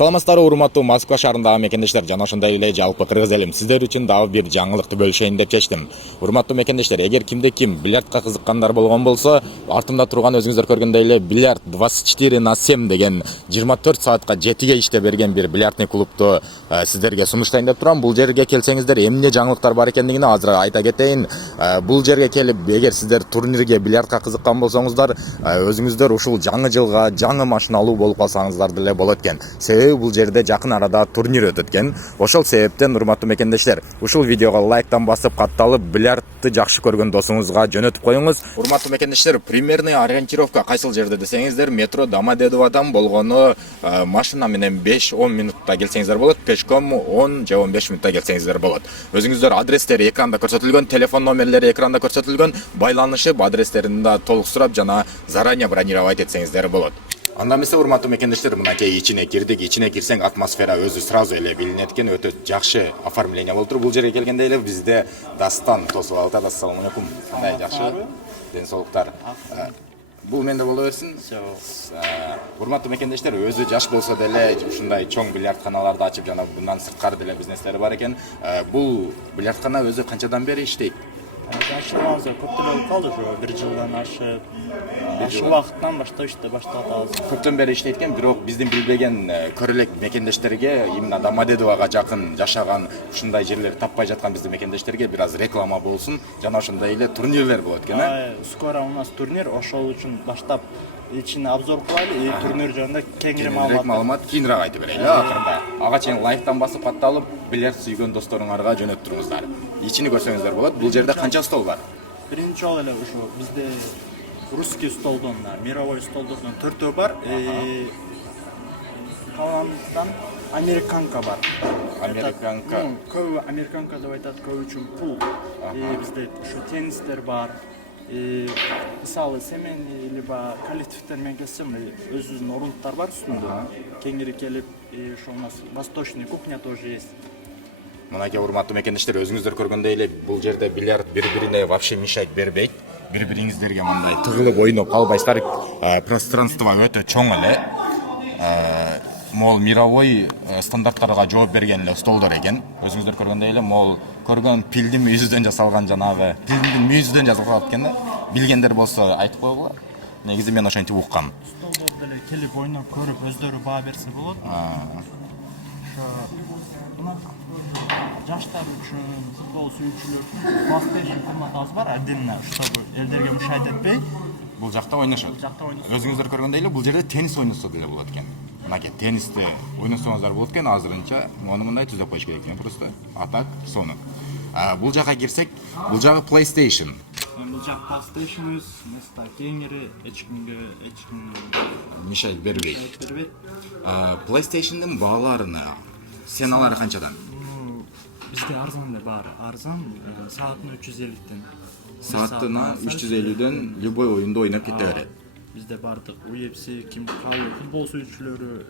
Саламатсыздарбы, урматтуу Москва шаарындагы мекендештер, жана ошондой эле жалпы кыргыз элим. Сиздер үчүн дагы бир жаңылыкты бөлүшөйүн деп чечтим. Урматтуу мекендештер, эгер кимде ким бильярдка кызыккандар болгон болсо, артымда турган өзүңүздөр көргөндөй эле бильярд 24/7 деген 24 саатка 7ге иштеп берген бир бильярдный клубду сиздерге сунуштайын деп турам. Бул жерге келсеңиздер эмне жаңылыктар бар экендигин азыр айта кетейин. Бул жерге келип, эгер сиздер турнирге бильярдка кызыккан болсоңуздар, өзүңүздөр ушул жаңы жылга жаңы машина алуу болуп калсаңыздар деле болот экен. Себеби бул жерде жакын арада турнир өтөт экен. Ошол себептен урматтуу мекендештер, ушул видеого лайктан басып катталып, бильярдты жакшы көргөн досуңузга жөнөтүп коюңуз. Урматтуу мекендештер, примерный ориентировка кайсыл жерде десеңиздер, метро Домодедоводан болгону машина менен 5-10 минутта келсеңиздер болот, пешком 10 же 15 минутта келсеңиздер болот. Өзүңүздөр адрестери экранда көрсөтүлгөн, телефон номерлери экранда көрсөтүлгөн, байланышып адрестерин да толук сурап жана заранее бронировать этсеңиздер болот. Анда эмесе, урматтуу мекендештер, мынакей ичине кирдик. Ичине кирсең атмосфера өзү сразу эле билинет экен, өтө жакшы оформление болуп тур. Бул жерге келгенде эле бизде Дастан тосуп алды. Ассалому алейкум. Кандай жакшы? Ден соолуктар. Бул менде боло берсин. Урматтуу мекендештер, өзү жаш болсо деле ушундай чоң бильярдканаларды ачып, жана bundan сырткары деле бизнестери бар экен. Бул бильярдкана өзү канчадан бери иштейт? Ашылмазы көптөн болуп калды, ошо 1 жылдан ашып. Ошол убакыттан баштап Көптөн бери иштейт экен, бирок биздин билбеген көрө элек мекендештерге, именно Домодедового жакын жашаган, ушундай жерлерди таппай жаткан биздин мекендештерге бир аз реклама болсун, жана ошондой эле турнирлер болот экен, Скоро у нас турнир, ошол үчүн баштап ичине обзор кылайлы, и турнир жөнүндө кеңири маалымат кийинирээк айтып берели акырында. Ага чейин лайктан басып катталып, бильярд сүйгөн досторуңарга жөнөтүп туруңуздар. Ичини көрсөңүздөр болот. Бул жерде канча стол бар? Биринчи жолу эле ушу бизде русский столдон, мировой столдордон 4 бар. Калгандан американка бар. Американка. Көбү американка деп айтат, көбү үчүн пул. Бизде ушу теннистер бар. Мисалы семейный либо коллективдер менен келсем, өзүнүн орунтуктар бар үстүндө. Кеңири келип, ошо у нас восточный кухня тоже есть. Мынакей урматтуу мекендештер, өзүңүздөр көргөндөй эле бул жерде бильярд бири-бирине вообще мешать бербейт. Бири-бириңиздерге мындай тыгылып ойноп калбайсыздар. Пространство өтө чоң эле. Мол мировой стандарттарга жооп берген эле столдор экен. Өзүңүздөр көргөндөй эле мол көргөн пилдин мүйүзүдөн жасалган, жанагы пилдин мүйүзүдөн жасалган экен. Билгендер болсо айтып койгула. Негизи мен ошентип уккам. Столдор деле келип ойноп көрүп өздөрү баа берсе болот. Жаштар үчүн, футбол сүйүүчүлөр үчүн PlayStation комнатабыз бар, отдельно, чтобы элдерге мешать этпей. Бул жакта ойношот. Өзүңүздөр көргөндөй эле бул жерде теннис ойносо деле болот экен. Мынакей теннисти ойносоңуздар болот экен, азырынча мону мындай түзөп коюш керек экен, просто атак, сону. Бул жака кирсек, бул жагы PlayStation. Бул жак PlayStation места кеңири, эчкимге мешать бербейт. PlayStation'дын бааларына сеналары канчадан? Бизде арзан эле бар. Арзан саатына 350ден. Саатына 350ден любой оюнду ойноп кете берет. Бизде бардык UFC, ким калуу футбол сүйүүчүлөрү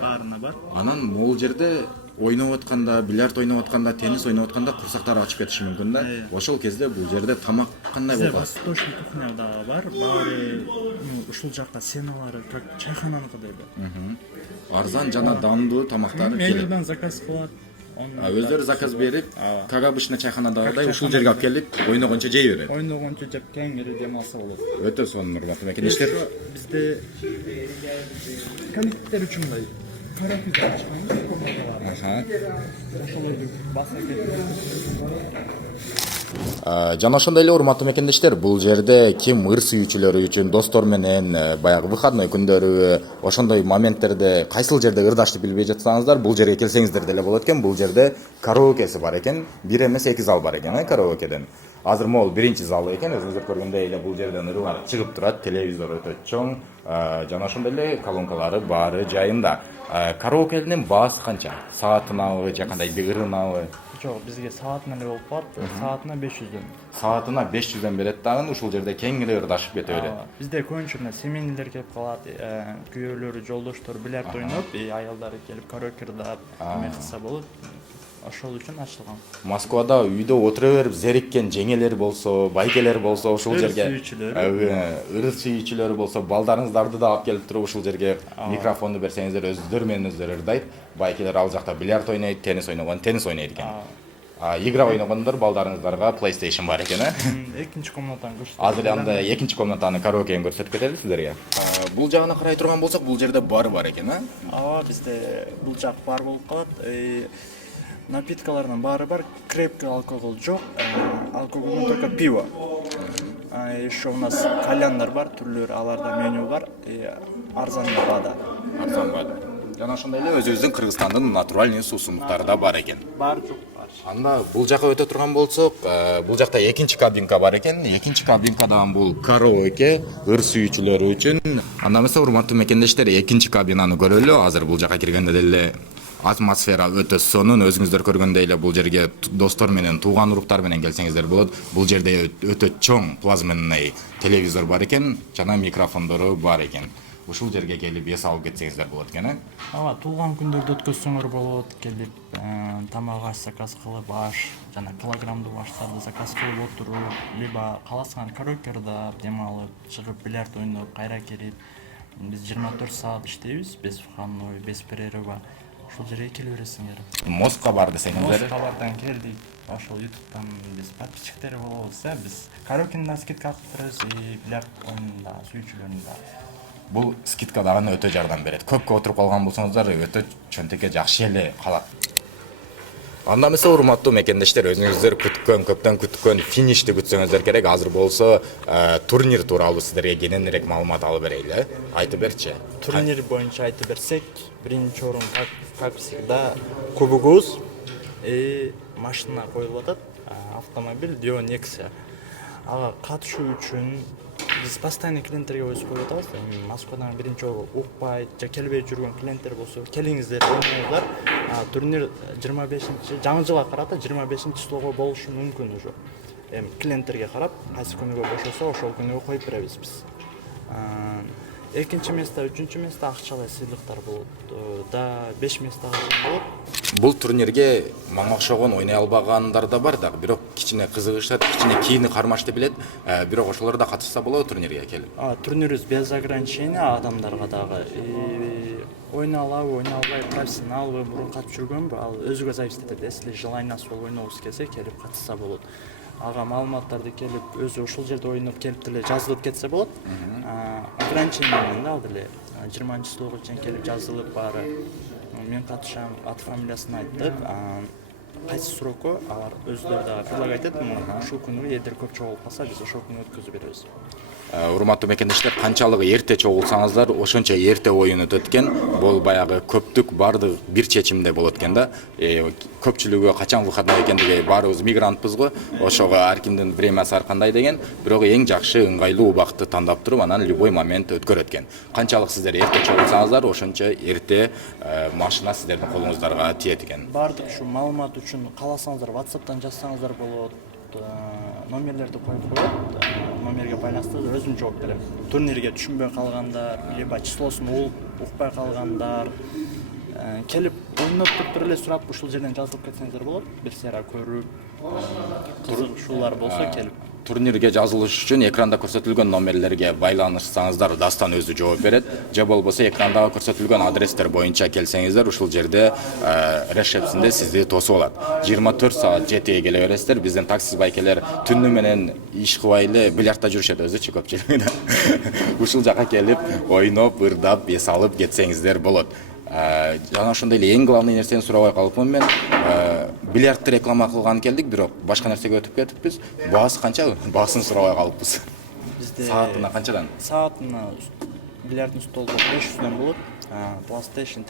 баарына бар. Анан могул жерде ойноп атканда, бильярд ойноп атканда, теннис ойноп атканда курсактары ачып кетиши мүмкүн да. Ошол кезде бул жерде тамак кандай болот? Восточный кухня да бар. Баары ушул жакта сеналары как чайхананыкыдай бар. Арзан жана дандуу тамактар келет. Менюдан заказ кылат. Өздөрү заказ берип, как обычно чайханадагыдай ушул жерге алып келип, ойногончо жей берет. Ойногончо жеп кеңири дем алса болот. Өтө сонун урматтуу мекендештер. Бизде коллективдер үчүн мындай карапиза ачкан комнаталар. Ошолорду баса кетип. Жана ошондой эле урматтуу мекендештер, бул жерде ким ыр сүйүүчүлөрү үчүн достор менен баягы выходной күндөрү ошондой моменттерде кайсыл жерде ырдашты билбей жатсаңыздар, бул жерге келсеңиздер деле болот экен. Бул жерде караокеси бар экен. Бир эмес 2 зал бар экен, караокеден. Азыр могул биринчи залы экен. Өзүңүздөр көргөндөй эле бул жерден ырылар чыгып турат, телевизор өтө чоң, жана ошондой эле колонкалары баары жайында. Караокенин баасы канча? Саатынабы же кандай ырынабы? Жок, бизге саатына эле болуп калат. Саатына 500дөн. Саатына 500дөн берет дагы, ушул жерде кеңири ырдашып кете берет. Бизде көбүнчө семейнийлер келип калат, күйөөлөрү, жолдоштору бильярд ойноп, аялдары келип караоке ырдап, эме кылса болот. ошол үчүн ачылган. Москвада үйдө отура берип зериккен жеңелер болсо, байкелер болсо ушул жерге ырыс сүйүүчүлөр болсо, балдарыңыздарды да алып келип туруп ушул жерге микрофонду берсеңиздер өздөрү менен өздөрү ырдайт. Байкелер ал жакта бильярд ойнойт, теннис ойнойт экен. Игра ойногондор балдарыңыздарга PlayStation бар экен, Экинчи комнатаны көрсөтөт. Азыр анда экинчи комнатаны караокени көрсөтүп кетели сиздерге. Бул жагына карай турган болсок, бул жерде бар экен, Бизде бул жак бар болуп калат. Напиткалардын баары бар, крепкий алкоголь жок, алкоголь только пиво. Еще у нас кальяндар бар, түрлөрү, аларда меню бар, арзан баада. Арзан баада. Жана ошондой эле өзүбүздүн Кыргызстандын натуральный суусундуктары да бар экен. Бар жок бар. Анда бул жака өтө турган болсок, бул жакта экинчи кабинка бар экен. Экинчи кабинкадан бул караоке, ыр сүйүүчүлөр үчүн. Анда эмесе, урматтуу мекендештер, экинчи кабинаны көрөлү. Азыр бул жака киргенде деле атмосфера өтө сонун. Өзүңүздөр көргөндөй эле бул жерге достор менен, тууган уруктар менен келсеңиздер болот. Бул жерде өтө чоң плазменный телевизор бар экен, жана микрофондору бар экен. Ушул жерге келип эс алып кетсеңиздер болот экен, Туулган күндөрдү өткөзсөңөр болот, келип тамак аш заказ кылып, аш жана килограммдуу аштарды заказ кылып отуруп, либо кааласаң караокеда дем алып, чыгып бильярд ойноп, кайра келип. Биз 24 саат иштейбиз, без выходной, без перерыва. Ошол жерге келе бересиңер. Москва бар десеңиздер. Москвалардан келдик. Ошол YouTube'дан биз подписчиктери болобуз, биз караокени да скидка алып беребиз, бильярд оюнунда сүйүүчүлөрүнүн да. Бул скидка дагы өтө жардам берет. Көпкө отуруп калган болсоңуздар, өтө чөнтөккө жакшы эле калат. Анда эмесе, урматтуу мекендештер, өзүңүздөр көптөн күткөн финишти күтсөңүздөр керек. Азыр болсо турнир тууралуу сиздерге кененирээк маалымат алып берели, айтып берчи. Турнир боюнча айтып берсек, биринчи орун как всегда кубогубуз, машина коюлуп атат, автомобиль Dio Nexia. Ага катышуу үчүн биз постоянный клиенттерге өзү коюп атабыз. Москвадан биринчи жолу укпай же келбей жүргөн клиенттер болсо, келиңиздер, ойноңуздар. Турнир 25-чи, жаңы жылга карата 25-чи столго болушу мүмкүн уже. Клиенттерге карап, кайсы күнүгө бошосо, ошол күнүгө коюп беребиз биз. Экинчи место, үчүнчү место акчалай сыйлыктар болот. Да 5 место болот. Бул турнирге мага окшогон ойной албагандар да бар дагы, бирок кичине кызыгышат, кичине кийини кармашты билет, бирок ошолор да катышса болобу турнирге келип. Турнирибиз без ограничения адамдарга дагы. Ойной алабы, ойной албай, профессионалбы, мурун катып жүргөнбү, ал өзүгө зависит этет. Если желание сол ойногубуз келсе, келип катышса болот. Ага маалыматтарды келип өзү ошол жерде ойноп келип деле жазылып кетсе болот. Ограничение менен ал деле 20-чы столго чейин келип жазылып баары. Мен катышам, аты фамилиясын айтып, кайсы срокко алар өздөрү дагы предлагать этет. Ушул күнү эгер көп чогулуп калса, биз ошол күнү өткөзүп беребиз. Урматтуу мекендештер, канчалык эрте чогулсаңыздар, ошончо эрте оюн өтөт экен. Бул баягы көптүк бардык бир чечимде болот экен да. Көпчүлүгү качан выходной экендиги, баарыбыз мигрантпыз го, ошого ар кимдин времясы ар кандай деген, бирок эң жакшы ыңгайлуу убакытты тандап туруп, анан любой момент өткөрөт экен. Канчалык сиздер эрте чогулсаңыздар, ошончо эрте машина сиздердин колуңуздарга тиет экен. Бардык ушу маалымат үчүн кааласаңыздар WhatsApp'тан жазсаңыздар болот. Номерлерди коюп коет, номерге байланыштуу өзүм жооп берем. Турнирге түшүнбөй калгандар, либо числосун укпай калгандар, келип ойноп туруп эле сурап ушул жерден жазылып кетсеңиздер болот. Бир сыйра көрүп, кызыгышуулар болсо келип. Турнирге жазылыш үчүн экранда көрсөтүлгөн номерлерге байланышсаңыздар, дастан өзү жооп берет. Же болбосо экрандагы көрсөтүлгөн адрестер боюнча келсеңиздер, ушул жерде ресепсинде сизди тосуп алат. 24 саат жетиге келе бересиздер. Биздин такси байкелер түнү менен иш кылбай эле бильярдта жүрүшөт өзүчү көпчүлүгү. Ушул жака келип, ойноп, ырдап, эс алып кетсеңиздер болот. Жана ошондой эле эң главный нерсени сурабай калыпмын мен. Бильярдты реклама кылган келдик, бирок башка нерсеге өтүп кетиппиз. Баасы канча? Баасын сурабай калыппыз. Бизде саатына канчадан? Саатына бильярдный стол 500дөн болот. PlayStation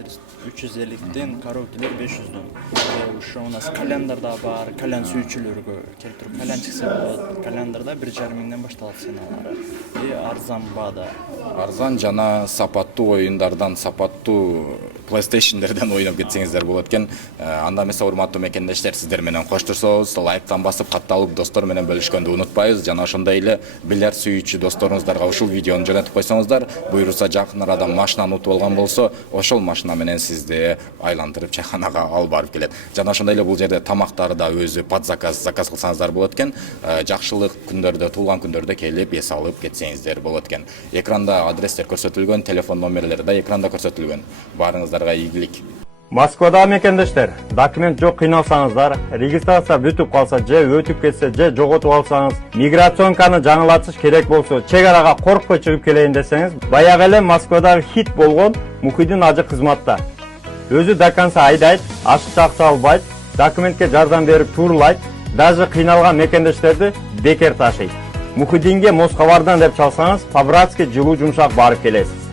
350ден, караокелер 500дөн. Ошо у нас кальяндарда бар, кальян сүйүүчүлөргө келтирип кальян чыкса болот. Кальяндарда 1,5 миңден башталат ценалары. Арзан баада. Арзан жана сапаттуу оюндардан, сапаттуу PlayStation'дерден ойноп кетсеңиздер болот экен. Анда эмесе, урматтуу мекендештер, сиздер менен коштошсобуз, лайктан басып, катталып достор менен бөлүшкөндү унутпайбыз. Жана ошондой эле бильярд сүйүүчү досторуңуздарга ушул видеону жөнөтүп койсоңуздар, буйруса жакын арада машинаны утуп алган болсо, болсо ошол машина менен сизди айландырып чайханага алып барып келет. Жана ошондой эле бул жерде тамактарды да өзү под заказ кылсаңыздар болот экен. Жакшылык күндөрдө, туулган күндөрдө келип эс алып кетсеңиздер болот экен. Экранда адрестер көрсөтүлгөн, телефон номерлери да экранда көрсөтүлгөн. Баарыңыздарга ийгилик. Москвада мекендештер, документ жок кыйналсаңыздар, регистрация бүтүп калса же өтүп кетсе же жоготуп алсаңыз, миграционканы жаңылатыш керек болсо, чек арага коркпой чыгып келейин десеңиз, баягы эле Москвадагы хит болгон Мухиддин ажы кызматта. Өзү до конца айдайт, ашыкча акча албайт, документке жардам берип турлайт, даже кыйналган мекендештерди бекер ташыйт. Мухиддинге Москвардан деп чалсаңыз, по-братски жылуу жумшак барып келесиз.